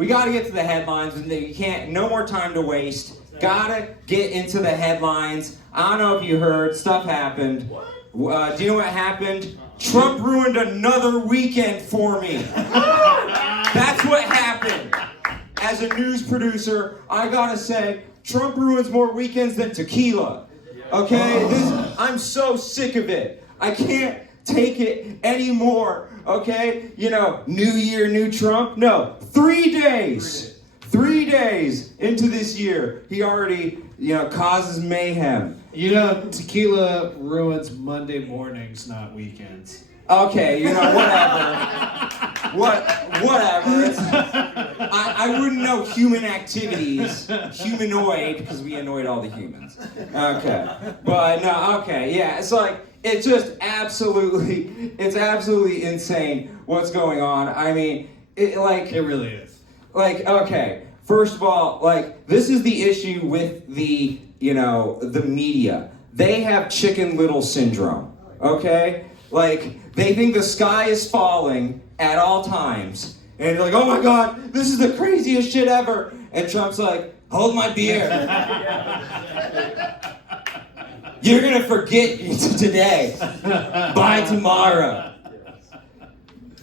we got to get to the headlines. You can't, no more time to waste. Gotta get into the headlines. I don't know if you heard, stuff happened. Do you know what happened? Trump ruined another weekend for me. That's what happened. As a news producer, I gotta say, Trump ruins more weekends than tequila. Okay? I'm so sick of it. I can't take it anymore. Okay? You know, new year, new Trump? No. 3 days. 3 days into this year, he already, causes mayhem. Tequila ruins Monday mornings, not weekends. Okay, whatever. Whatever. I wouldn't know human activities, humanoid, because we annoyed all the humans. Okay, but no, okay, yeah. It's like it's absolutely insane what's going on. I mean, it really is. Okay, first of all, this is the issue with the media. They have Chicken Little syndrome, okay? They think the sky is falling at all times. And they're like, oh my God, this is the craziest shit ever. And Trump's like, hold my beer. You're gonna forget today. By tomorrow.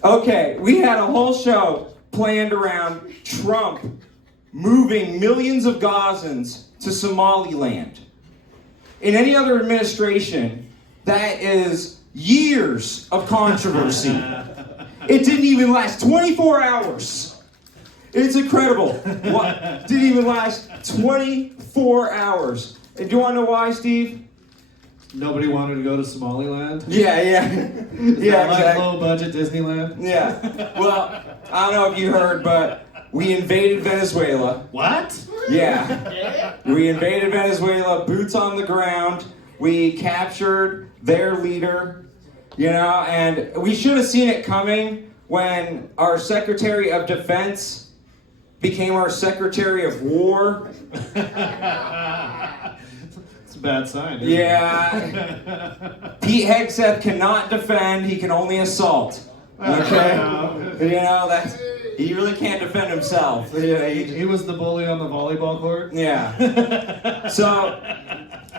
Okay, we had a whole show planned around Trump moving millions of Gazans to Somaliland. In any other administration, that is years of controversy. It didn't even last 24 hours. It's incredible. What? Didn't even last 24 hours. And do you want to know why, Steve? Nobody wanted to go to Somaliland? Yeah. Yeah, exactly. Low budget Disneyland? Yeah. Well, I don't know if you heard, but we invaded Venezuela. What? Yeah. We invaded Venezuela, boots on the ground. We captured their leader, and we should have seen it coming when our Secretary of Defense became our Secretary of War. It's a bad sign. Yeah. Pete Hegseth cannot defend, he can only assault. Okay? He really can't defend himself. He was the bully on the volleyball court? Yeah. So,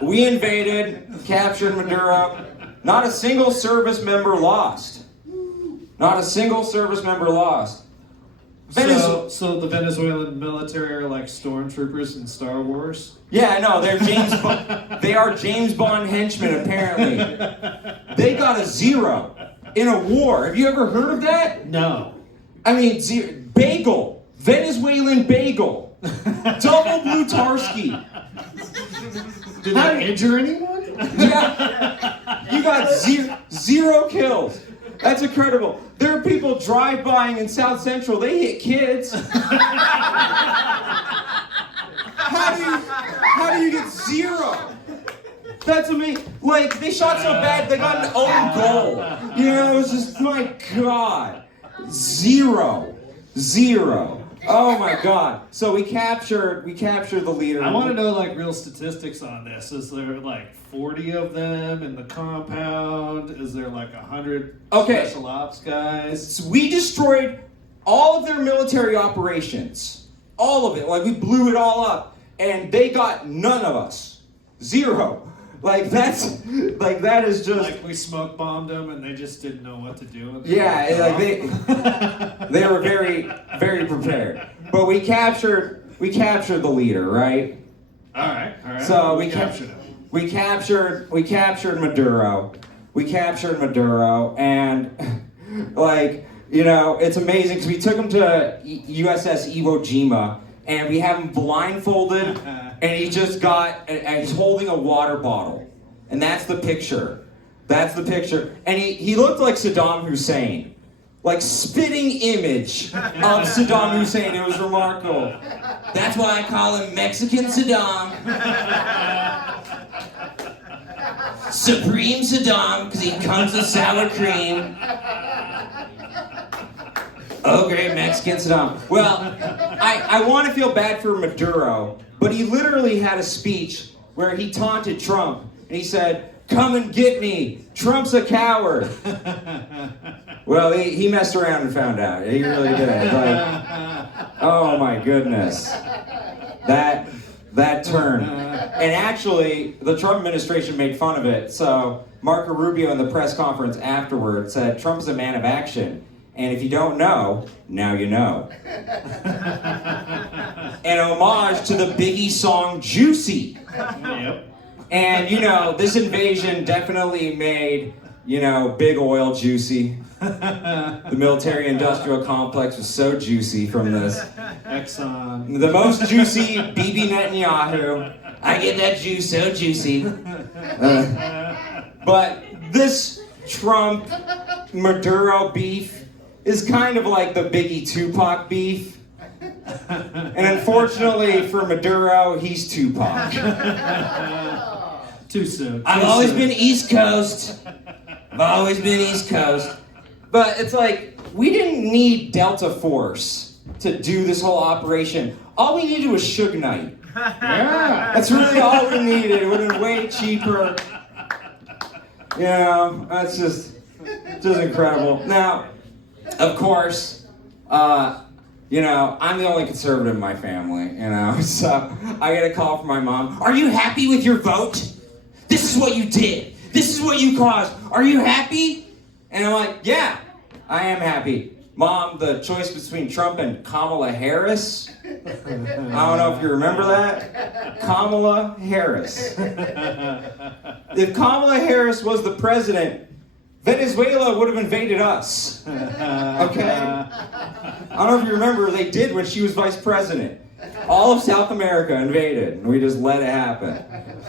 we invaded, captured Maduro. Not a single service member lost. Not a single service member lost. So the Venezuelan military are like stormtroopers in Star Wars? Yeah, I know. They are James Bond henchmen, apparently. They got a 0 in a war. Have you ever heard of that? No. I mean, bagel. Venezuelan bagel. Double blue Tarski. Did that injure anyone? Yeah. You got 0 kills. That's incredible. There are people drive-bying in South Central. They hit kids. How do you get 0? That's amazing. They shot so bad they got an own goal. It was just, my God. 0. Oh my God. So we captured the leader. I want to know real statistics on this. Is there 40 of them in the compound? Is there 100 special ops guys? So we destroyed all of their military operations. All of it. We blew it all up. And they got none of us. 0. That is just... we smoke bombed them and they just didn't know what to do. Yeah, they were very, very prepared. But we captured the leader, right? All right. So we captured him. We captured Maduro. And it's amazing because we took him to USS Iwo Jima and we have him blindfolded. And he's holding a water bottle. And that's the picture. And he looked like Saddam Hussein. Spitting image of Saddam Hussein. It was remarkable. That's why I call him Mexican Saddam. Supreme Saddam, because he comes with sour cream. Oh, great, Mexican Saddam. Well, I want to feel bad for Maduro. But he literally had a speech where he taunted Trump, and he said, "Come and get me. Trump's a coward." Well, he messed around and found out. He really did. Oh my goodness. That turn. And actually, the Trump administration made fun of it. So Marco Rubio in the press conference afterward said, Trump's a man of action. And if you don't know, now you know. An homage to the Biggie song Juicy. Yep. And, this invasion definitely made, big oil juicy. The military-industrial complex was so juicy from this. Exxon. The most juicy, Bibi Netanyahu. I get that juice so juicy. But this Trump-Maduro beef is kind of like the Biggie Tupac beef. And unfortunately for Maduro, he's Tupac. Too soon. I've always been East Coast. But it's like, we didn't need Delta Force to do this whole operation. All we needed was Suge Knight. Yeah. That's really all we needed. It would have been way cheaper. That's just incredible. Now, of course, I'm the only conservative in my family, so I get a call from my mom. Are you happy with your vote? This is what you did. This is what you caused. Are you happy? And I'm like, yeah, I am happy. Mom, the choice between Trump and Kamala Harris. I don't know if you remember that. Kamala Harris. If Kamala Harris was the president, Venezuela would have invaded us. Okay? I don't know if you remember, they did when she was vice president. All of South America invaded, and we just let it happen.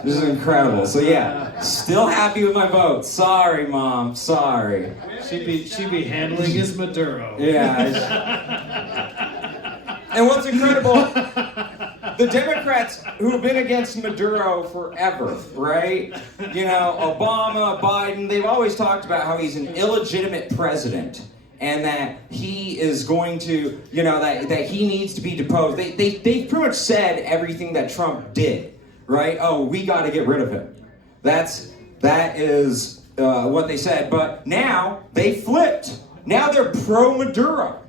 This is incredible. So yeah, still happy with my vote. Sorry, Mom. Sorry. She'd be handling his Maduro. Yeah. And what's incredible, the Democrats who have been against Maduro forever, right? Obama, Biden, they've always talked about how he's an illegitimate president. And that he is going to, that he needs to be deposed. They pretty much said everything that Trump did, right? Oh, we got to get rid of him. That is what they said. But now they flipped. Now they're pro-Maduro.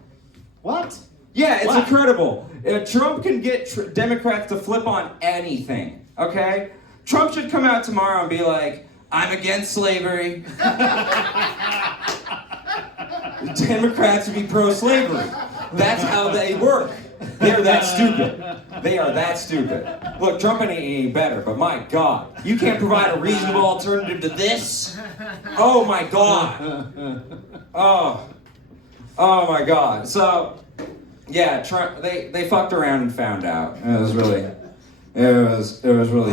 What? Yeah, it's incredible. Trump can get Democrats to flip on anything, okay? Trump should come out tomorrow and be like, I'm against slavery. Democrats would be pro-slavery. That's how they work. They're that stupid. They are that stupid. Look, Trump ain't any better, but my God, you can't provide a reasonable alternative to this? Oh my God. Oh my God. So, yeah, Trump. They fucked around and found out. It was really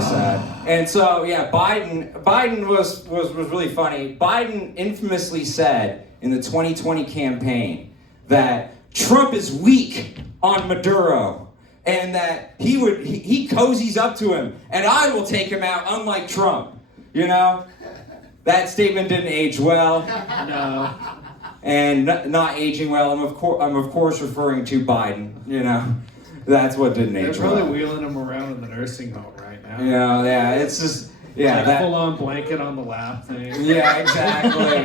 sad. And so, yeah, Biden was really funny. Biden infamously said in the 2020 campaign that Trump is weak on Maduro and that he cozies up to him and I will take him out unlike Trump. That statement didn't age well. No. And not aging well. I'm of course referring to Biden. That's what didn't age well. They're probably wheeling him around in the nursing home right now. Yeah, it's just like that full-on blanket on the lap thing. Yeah, exactly.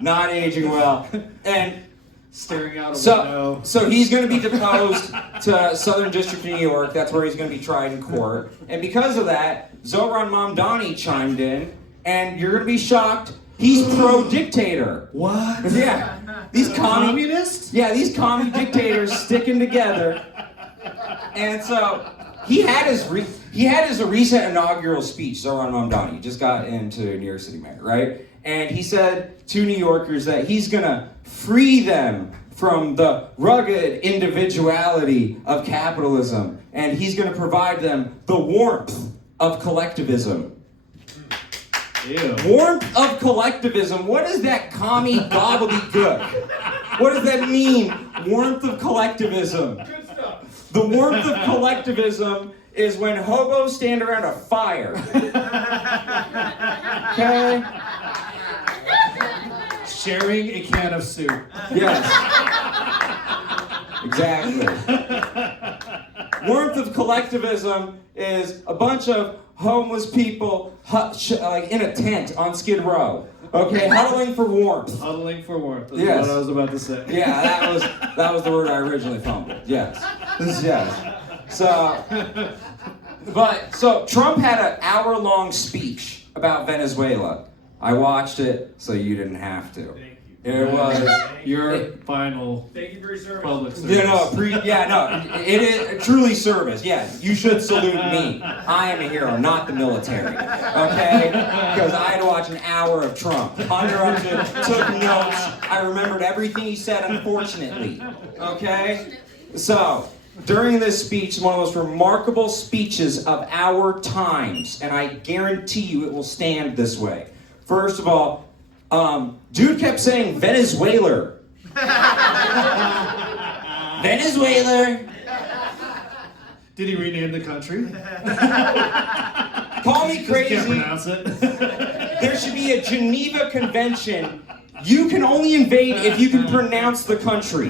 Not aging well. And staring out a window. So he's going to be deposed to Southern District of New York. That's where he's going to be tried in court. And because of that, Zohran Mamdani chimed in, and you're going to be shocked. He's pro-dictator. What? Yeah. These communists? Yeah, these commie dictators sticking together. And so he had his recent inaugural speech, Zohran Mamdani. He just got into New York City mayor, right? And he said to New Yorkers that he's gonna free them from the rugged individuality of capitalism, and he's gonna provide them the warmth of collectivism. Ew. Warmth of collectivism. What is that commie gobbledygook? What does that mean? Warmth of collectivism. Good stuff. The warmth of collectivism is when hobos stand around a fire. Okay? Sharing a can of soup. Yes. Exactly. Warmth of collectivism is a bunch of homeless people like in a tent on Skid Row. Okay, huddling for warmth. Huddling for warmth. That's Yes. what I was about to say. Yeah, that was the word I originally fumbled. Yes. Yes. So Trump had an hour-long speech about Venezuela. I watched it, so you didn't have to. Thank you. It was Your final Thank you for your service. public service. it is truly service. Yeah, you should salute me. I am a hero, not the military. Okay? Because I had to watch an hour of Trump. Uninterrupted, took notes. I remembered everything he said, unfortunately. Okay? So, during this speech, one of the most remarkable speeches of our times, and I guarantee you it will stand this way. First of all, dude kept saying Venezuela. Venezuela. Did he rename the country? Call me Just crazy. can't pronounce it. There should be a Geneva Convention. You can only invade if you can pronounce the country.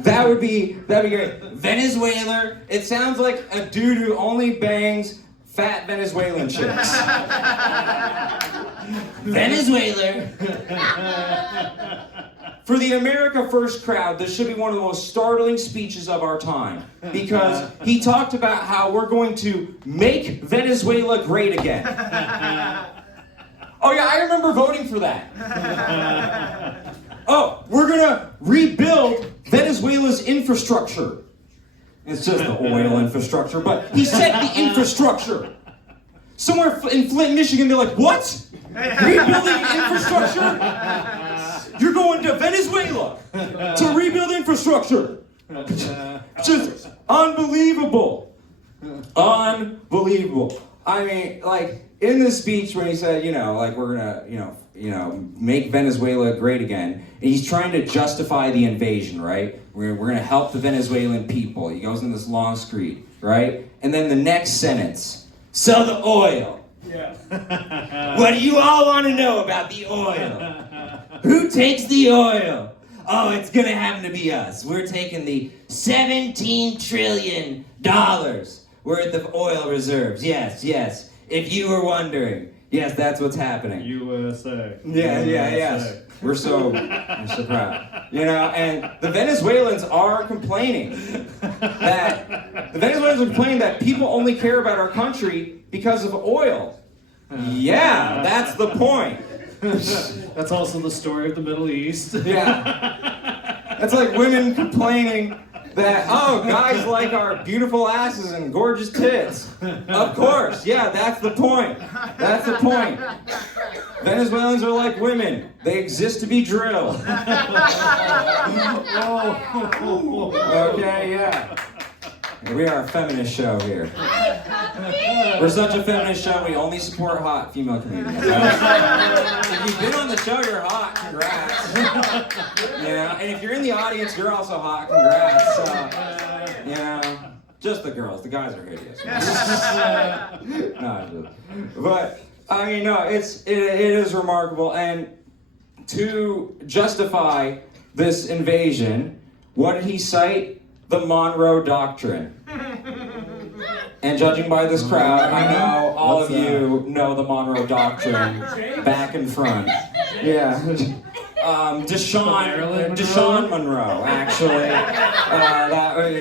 That'd be great. Venezuela. It sounds like a dude who only bangs fat Venezuelan chicks. Venezuela. For the America First crowd, this should be one of the most startling speeches of our time, because he talked about how we're going to make Venezuela great again. Oh yeah, I remember voting for that. Oh, we're gonna rebuild Venezuela's infrastructure. It's just the oil infrastructure, but he said the infrastructure. Somewhere in Flint, Michigan, they're like, what? Rebuilding infrastructure? You're going to Venezuela to rebuild infrastructure. Just unbelievable. Unbelievable. I mean, like, in this speech when he said, we're gonna, make Venezuela great again, and he's trying to justify the invasion, right? We're gonna help the Venezuelan people. He goes in this long screed, right? And then the next sentence, sell the oil. Yeah. What do you all want to know about the oil? Who takes the oil? Oh, it's gonna happen to be us. We're taking the $17 trillion worth of oil reserves. Yes. If you were wondering, yes, that's what's happening. USA. Yes. We're so proud. And the Venezuelans are complaining that people only care about our country because of oil. Yeah, that's the point. That's also the story of the Middle East. Yeah. That's like women complaining that, guys like our beautiful asses and gorgeous tits. Of course, yeah, that's the point. That's the point. Venezuelans are like women. They exist to be drilled. Okay, yeah. We are a feminist show here. We're such a feminist show, we only support hot female comedians. If you've been on the show, you're hot. Congrats. And if you're in the audience, you're also hot. Congrats. Just the girls. The guys are hideous. But I mean, no, it is remarkable. And to justify this invasion, what did he cite? The Monroe Doctrine. And judging by this crowd, I know all of you know the Monroe Doctrine back and front. Yeah. Deshaun Monroe, actually.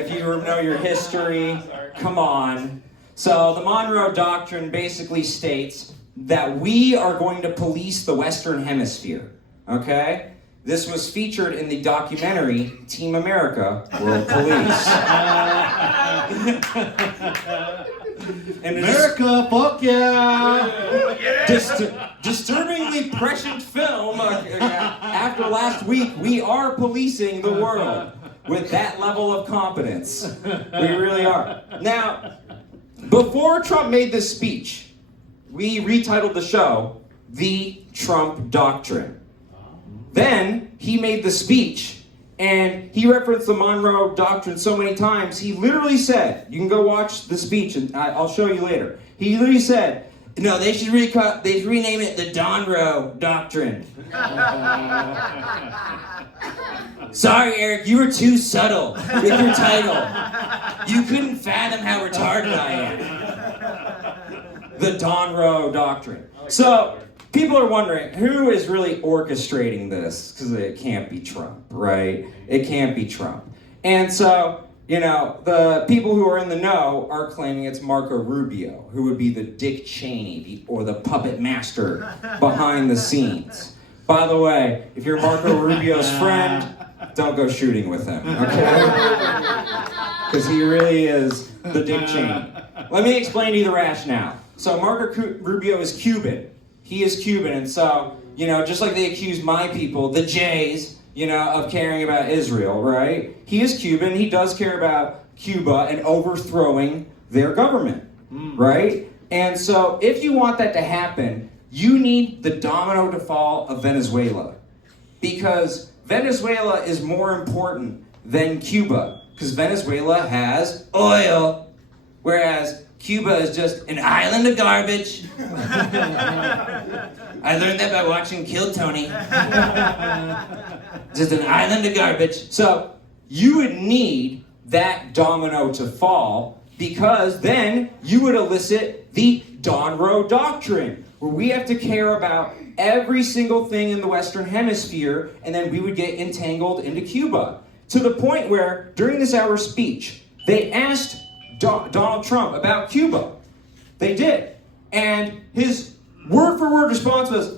If you know your history, come on. So the Monroe Doctrine basically states that we are going to police the Western Hemisphere. Okay? This was featured in the documentary Team America, World Police. America, fuck yeah! Disturbingly prescient film. After last week, we are policing the world with that level of competence. We really are. Now, before Trump made this speech, we retitled the show, The Trump Doctrine. Then he made the speech, and he referenced the Monroe Doctrine so many times, he literally said, you can go watch the speech, and I'll show you later. He literally said, no, they should rename it the Monroe Doctrine. Sorry, Eric, you were too subtle with your title. You couldn't fathom how retarded I am. The Monroe Doctrine. So, people are wondering, who is really orchestrating this? Because it can't be Trump, right? It can't be Trump. And so, the people who are in the know are claiming it's Marco Rubio, who would be the Dick Cheney, or the puppet master behind the scenes. By the way, if you're Marco Rubio's friend, don't go shooting with him, okay? Because he really is the Dick Cheney. Let me explain to you the rationale. So Marco Rubio is Cuban. He is Cuban, and so, just like they accuse my people, the Jays, of caring about Israel, right? He is Cuban. He does care about Cuba and overthrowing their government, right? And so if you want that to happen, you need the domino to fall of Venezuela. Because Venezuela is more important than Cuba. Because Venezuela has oil, whereas Cuba is just an island of garbage. I learned that by watching Kill Tony. Just an island of garbage. So you would need that domino to fall, because then you would elicit the Monroe Doctrine, where we have to care about every single thing in the Western Hemisphere, and then we would get entangled into Cuba. To the point where, during this hour's speech, they asked Donald Trump about Cuba. They did. And his word-for-word response was,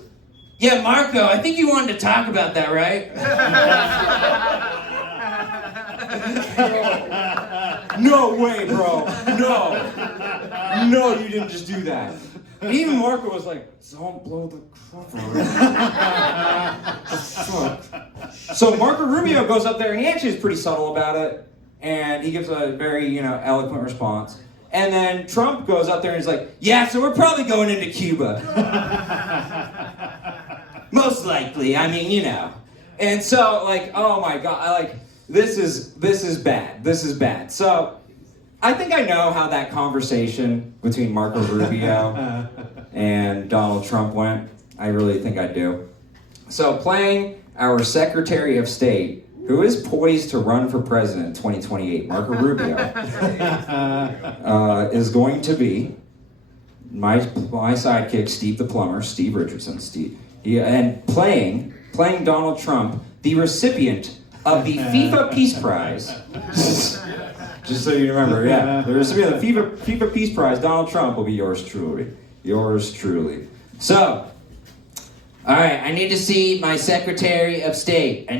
"Yeah, Marco, I think you wanted to talk about that, right?" No way, bro. No, you didn't just do that. Even Marco was like, "Don't blow the cover." So Marco Rubio goes up there, and he actually is pretty subtle about it, and he gives a very, eloquent response. And then Trump goes up there and he's like, "Yeah, so we're probably going into Cuba." Most likely, And so, oh my God, this is bad. This is bad. So, I think I know how that conversation between Marco Rubio and Donald Trump went. I really think I do. So, playing our Secretary of State, who is poised to run for president in 2028, Marco Rubio, is going to be my sidekick, Steve the Plumber, Steve Richardson, and playing Donald Trump, the recipient of the FIFA Peace Prize. Just so you remember, the recipient of the FIFA Peace Prize, Donald Trump, will be yours truly. Yours truly. So, all right, I need to see my Secretary of State.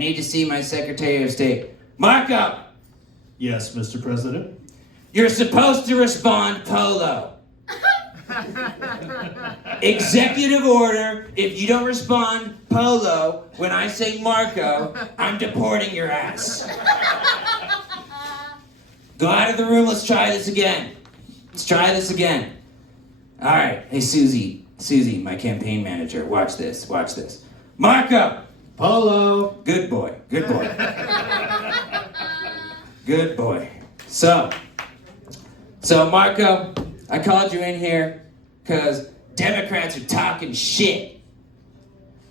Marco! Yes, Mr. President? You're supposed to respond polo. Executive order, if you don't respond polo when I say Marco, I'm deporting your ass. Go out of the room, let's try this again. All right, hey Susie, my campaign manager, watch this. Marco! Polo! Good boy. Good boy. So Marco, I called you in here because Democrats are talking shit.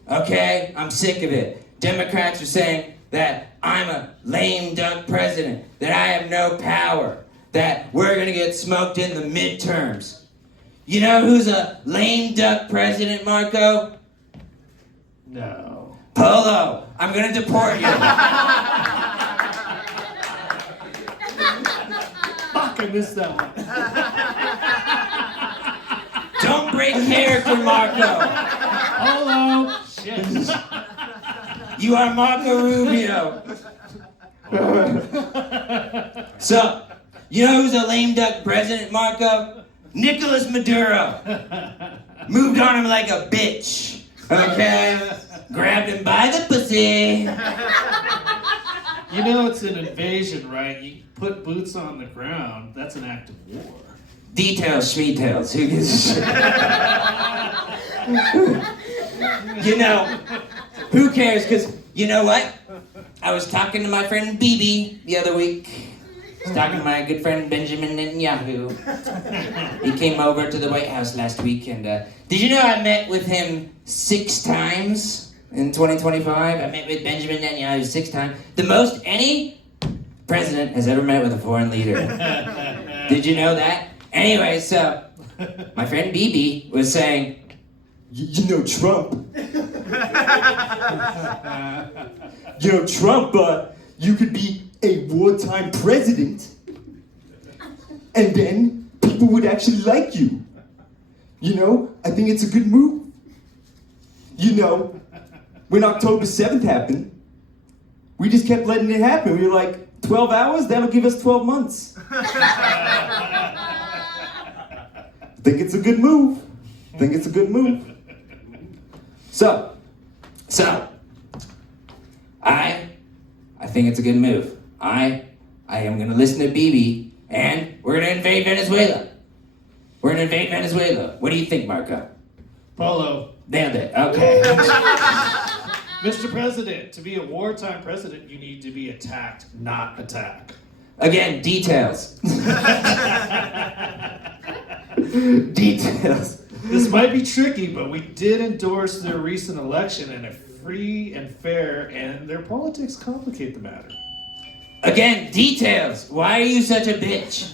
Okay? I'm sick of it. Democrats are saying that I'm a lame duck president, that I have no power, that we're gonna get smoked in the midterms. You know who's a lame duck president, Marco? No. Polo, I'm gonna deport you. Fuck, I missed that one. Don't break character, Marco. Polo! Shit. You are Marco Rubio. So, you know who's a lame duck president, Marco? Nicolas Maduro. Moved on him like a bitch. Okay? Grabbed him by the pussy. You know it's an invasion, right? You put boots on the ground, that's an act of war. Details, schmeetails. Who gives a shit? Who cares? Because, you know what? I was talking to my friend Bibi the other week. I was talking to my good friend Benjamin Netanyahu. He came over to the White House last week, and did you know I met with him 6 times in 2025? I met with Benjamin Netanyahu 6 times. The most any president has ever met with a foreign leader. Did you know that? Anyway, so my friend Bibi was saying, you know Trump. You know Trump, you could be a wartime president, and then people would actually like you. You know, I think it's a good move. You know, when October 7th happened, we just kept letting it happen. We were like, 12 hours? That'll give us 12 months. I think it's a good move. So, I think it's a good move. I am gonna listen to Bibi, and we're gonna invade Venezuela. What do you think, Marco? Polo. Nailed it, okay. Mr. President, to be a wartime president, you need to be attacked, not attack. Again, details. Details. This might be tricky, but we did endorse their recent election and a free and fair, and their politics complicate the matter. Again, details. Why are you such a bitch?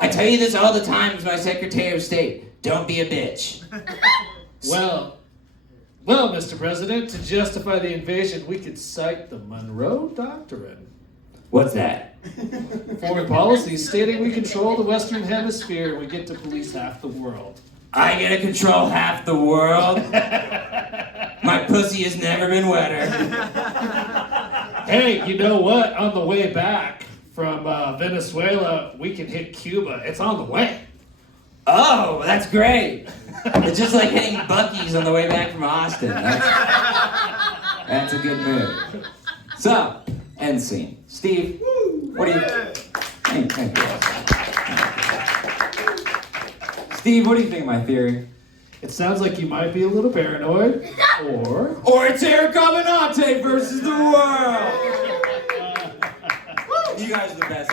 I tell you this all the time as my Secretary of State. Don't be a bitch. Well, Mr. President, to justify the invasion, we could cite the Monroe Doctrine. What's that? Foreign policy stating we control the Western Hemisphere and we get to police half the world. I get to control half the world? My pussy has never been wetter. Hey, you know what? On the way back from Venezuela, we can hit Cuba. It's on the way. Oh, that's great. It's just like hitting Buc-ee's on the way back from Austin. That's a good move. So, end scene. Steve, what do you... Thank you. Steve, what do you think of my theory? It sounds like you might be a little paranoid, or... Or it's Eric Abbenante versus the world! You guys are the best.